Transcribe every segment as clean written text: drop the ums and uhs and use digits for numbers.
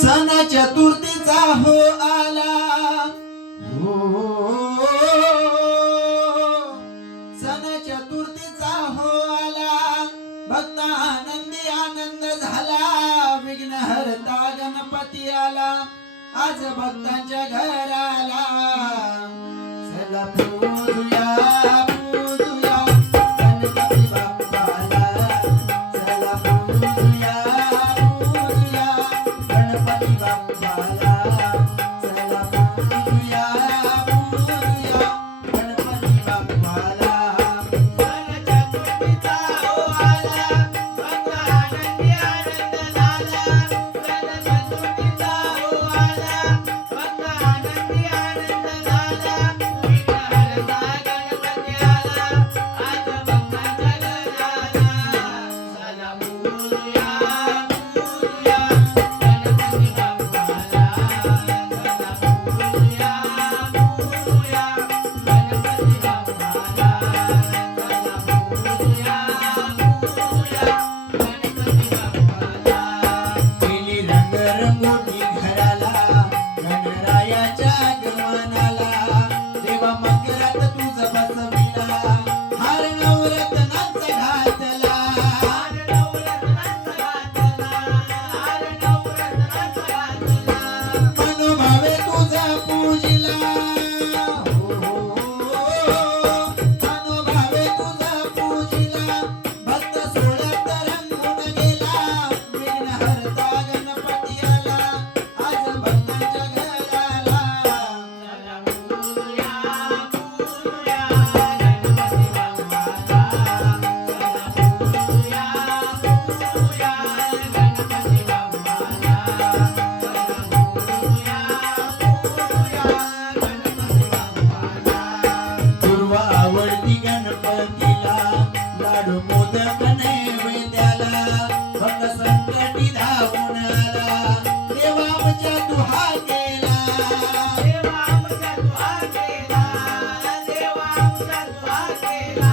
सण चतुर्थीचा हो आला हो, सण चतुर्थीचा हो आला, भक्त आनंदी आनंद झाला, विघ्नहर्ता गणपती आला, आज भक्तांच्या घराला, चला पूजूया पूजूया गणपती बाप्पाला, चला पूजूया पूजूया गणपती बाप्पाला, चला पूजूया पूजूया गणपती बाप्पाला. सण चतुर्थीचा हो आला, भक्त आनंदी आनंद झाला. सण चतुर्थीचा हो आला, भक्त आनंदी आनंद झाला. विघ्नहर्ता गणपती आला, आज भक्तांच्या घराला. चला पूजूया पूजूया गणपती बाप्पाला, चला पूजूया पूजूया गणपती बाप्पाला, चला पूजूया पूजूया गणपती बाप्पाला. केली रंगरंगोटी घराला, गणरायाच्या आगमनाला, देवा मकरात तुझ बसविला, हार नवरत्नांचा घातला, हार नवरत्नांचा घातला, हार नवरत्नांचा घातला. मनोभावे तुझा पूजिला, मनोभावे तुझा पूजिला, भक्त सोहळ्यात रंगून गेला, विघ्नहर्ता गणपती आला, आज भक्तांच्या घराला. चला पूजूया पूजूया गणपती बाप्पाला, चला पूजूया पूजूया गणपती बाप्पाला, चला पूजूया पूजूया गणपती बाप्पाला. पूर्व आवडती गणपतीला, लाडू मोदक नैवेद्याला, भक्त संकटी धावून आला, देवा आमच्या दुहा केला, देवा आमचा दुआ केला, देवा आमचा दुआ केला.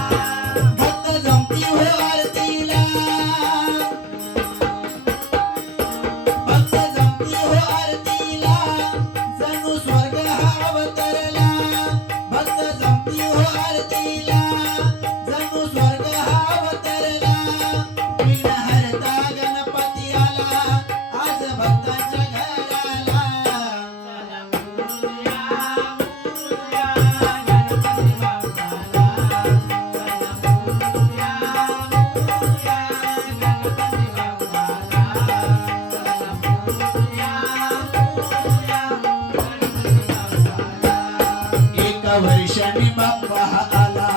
भक्त जमती हो आरतीला, भक्त जमती हो आरतीला, जणू स्वर्ग हा अवतरला, भक्त जमती हो आरतीला, जणू स्वर्ग हा अवतरला, विघ्नहर्ता गणपती आला, आज भक्तांच्या घराला. चला पूजूया पूजूया गणपती बाप्पाला, चला पूजूया पूजूया गणपती बाप्पाला, चला पूजूया पूजूया गणपती बाप्पाला. एका वर्षाने बाप्पा हा आला,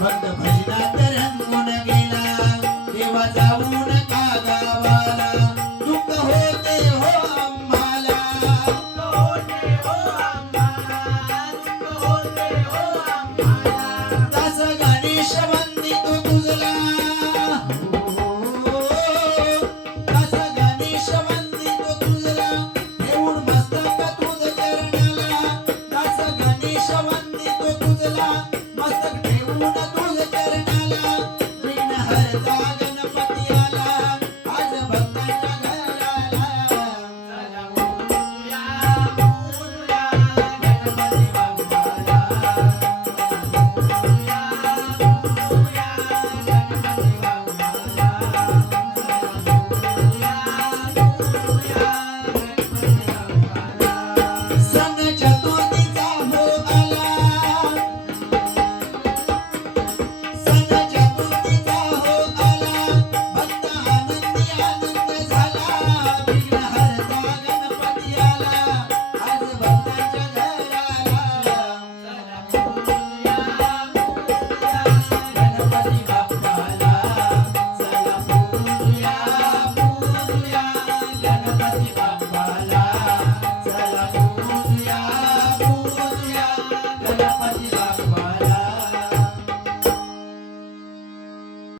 भक्त भजनात रंगून गेला, देवा जाऊ नका गावाला, दुःख होते हो आम्हाला, दुःख होते हो आम्हाला, दुःख होते हो आम्हाला. दास गणेश वंदितो तुझला, दास गणेश वंदितो तुझला, ठेवून मस्तक तुझ चरणाला, दास गणेश वंदितो तुझला, मस्तक ठेवून तुझ चरणाला, विघ्नहर्ता